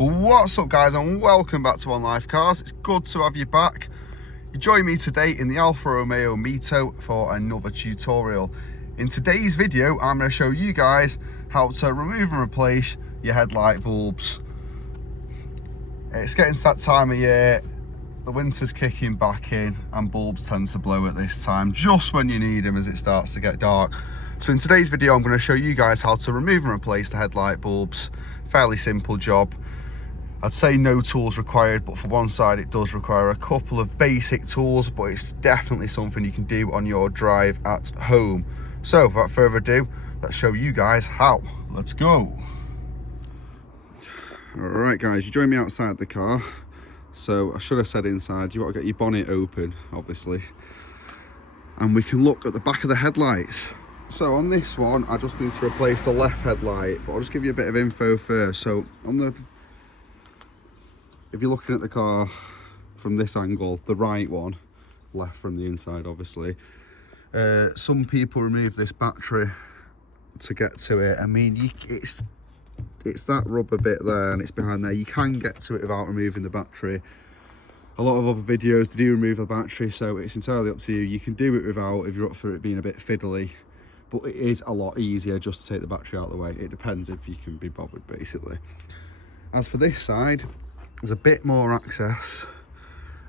What's up guys, and welcome back to On Life Cars. It's good to have you back. You join me today in the Alfa Romeo Mito for another tutorial. In today's video I'm going to show you guys how to remove and replace your headlight bulbs. It's getting to that time of year, the winter's kicking back in and bulbs tend to blow at this time just when you need them as it starts to get dark. So in today's video I'm going to show you guys how to remove and replace the headlight bulbs. Fairly simple job. I'd say no tools required, but for one side it does require a couple of basic tools, but it's definitely something you can do on your drive at home. So without further ado, let's show you guys how. Let's go. Alright guys, you join me outside the car. So I should have said inside, you want to get your bonnet open, obviously. And we can look at the back of the headlights. So on this one, I just need to replace the left headlight, but I'll just give you a bit of info first. So on the, if you're looking at the car from this angle, the right one, left from the inside obviously, some people remove this battery to get to it. I mean, it's that rubber bit there and it's behind there. You can get to it without removing the battery. A lot of other videos, they do remove the battery, so it's entirely up to you. You can do it without if you're up for it being a bit fiddly, but it is a lot easier just to take the battery out of the way. It depends if you can be bothered, basically. As for this side, there's a bit more access.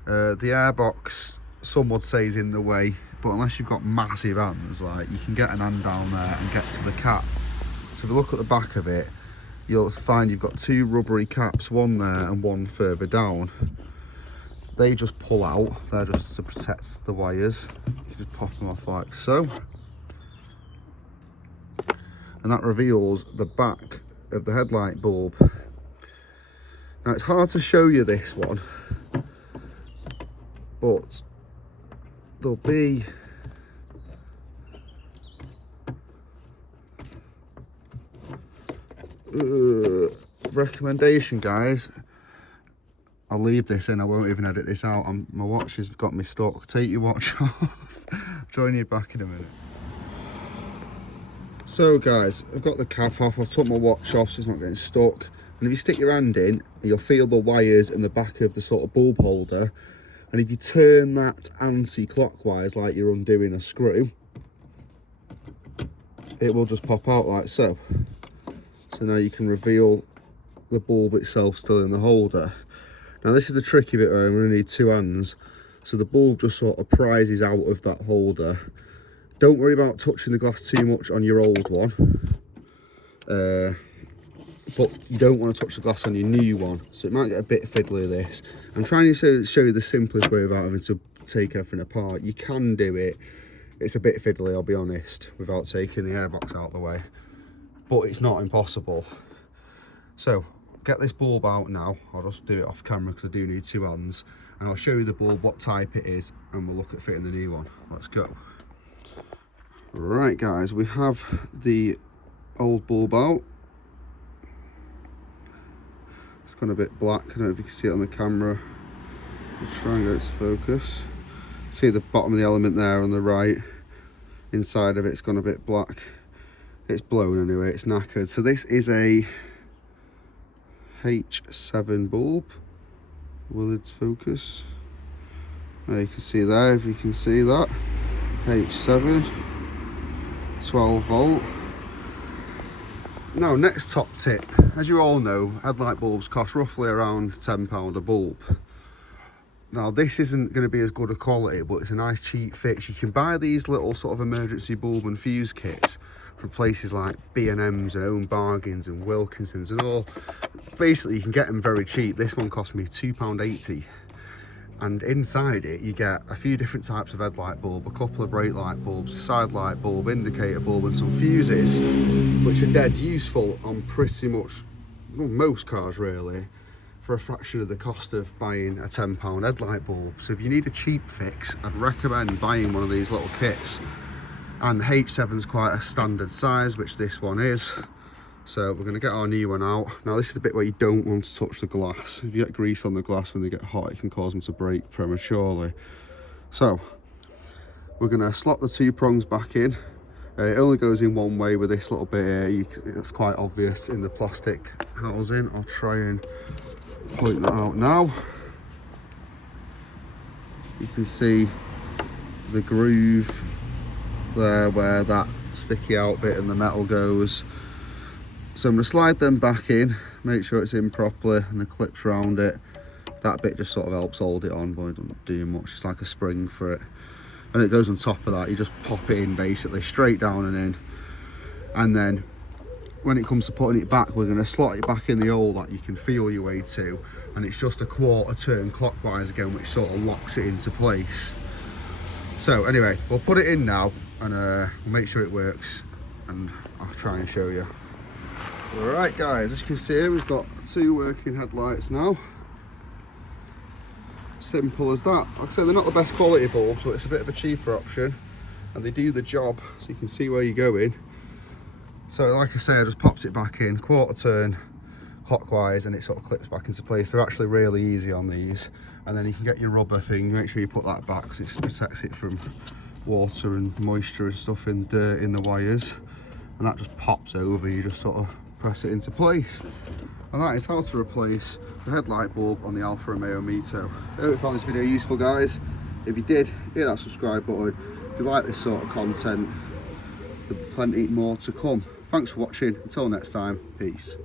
The airbox, some would say, is in the way, but unless you've got massive hands, like, you can get an hand down there and get to the cap. So if you look at the back of it, you'll find you've got two rubbery caps, one there and one further down. They just pull out. They're just to protect the wires. You just pop them off like so. And that reveals the back of the headlight bulb. Now it's hard to show you this one, but there'll be recommendation, guys. I'll leave this in, I won't even edit this out. My watch has got me stuck. Take your watch off. Join you back in a minute. So guys, I've got the cap off, I've took my watch off so it's not getting stuck. And if you stick your hand in, you'll feel the wires in the back of the sort of bulb holder. And if you turn that anti-clockwise, like you're undoing a screw, it will just pop out like so. So now you can reveal the bulb itself still in the holder. Now this is the tricky bit where I'm going to need two hands. So the bulb just sort of prizes out of that holder. Don't worry about touching the glass too much on your old one. But you don't want to touch the glass on your new one, so it might get a bit fiddly, this. I'm trying to show you the simplest way without having to take everything apart. You can do it. It's a bit fiddly, I'll be honest, without taking the airbox out of the way, but it's not impossible. So get this bulb out now. I'll just do it off camera because I do need two hands, and I'll show you the bulb, what type it is, and we'll look at fitting the new one. Let's go. Right guys, we have the old bulb out. It's gone a bit black, I don't know if you can see it on the camera. I'll try and get it to focus. See the bottom of the element there on the right. Inside of it's gone a bit black. It's blown anyway, it's knackered. So this is a H7 bulb. Will it focus? There you can see there, if you can see that. H7, 12 volt. Now, next top tip. As you all know, headlight bulbs cost roughly around £10 a bulb. Now, this isn't going to be as good a quality, but it's a nice cheap fix. You can buy these little sort of emergency bulb and fuse kits from places like B&M's and Own Bargains and Wilkinson's and all. Basically, you can get them very cheap. This one cost me £2.80. And inside it, you get a few different types of headlight bulb, a couple of brake light bulbs, a side light bulb, indicator bulb, and some fuses, which are dead useful on pretty much, well, most cars really, for a fraction of the cost of buying a £10 headlight bulb. So if you need a cheap fix, I'd recommend buying one of these little kits. And H7's quite a standard size, which this one is. So we're going to get our new one out. Now this is the bit where you don't want to touch the glass. If you get grease on the glass when they get hot, it can cause them to break prematurely. So we're going to slot the two prongs back in It only goes in one way with this little bit here. It's quite obvious in the plastic housing. I'll try and point that out now. You can see the groove there where that sticky out bit and the metal goes. So I'm going to slide them back in, make sure it's in properly, and the clips around it. That bit just sort of helps hold it on, but it doesn't do much. It's like a spring for it. And it goes on top of that. You just pop it in basically, straight down and in. And then when it comes to putting it back, we're going to slot it back in the hole that you can feel your way to. And it's just a quarter turn clockwise again, which sort of locks it into place. So anyway, we'll put it in now and we'll make sure it works, and I'll try and show you. Alright guys, as you can see, we've got 2 working headlights now. Simple as that. Like I say, they're not the best quality bulbs, but it's a bit of a cheaper option and they do the job, so you can see where you're going. So like I say, I just popped it back in, quarter turn clockwise, and it sort of clips back into place. They're actually really easy on these. And then you can get your rubber thing, make sure you put that back because it protects it from water and moisture and stuff in dirt in the wires. And that just pops over, you just sort of press it into place. And that is how to replace the headlight bulb on the Alfa Romeo Mito. I hope you found this video useful, guys. If you did, hit that subscribe button. If you like this sort of content, there'll be plenty more to come. Thanks for watching. Until next time, peace.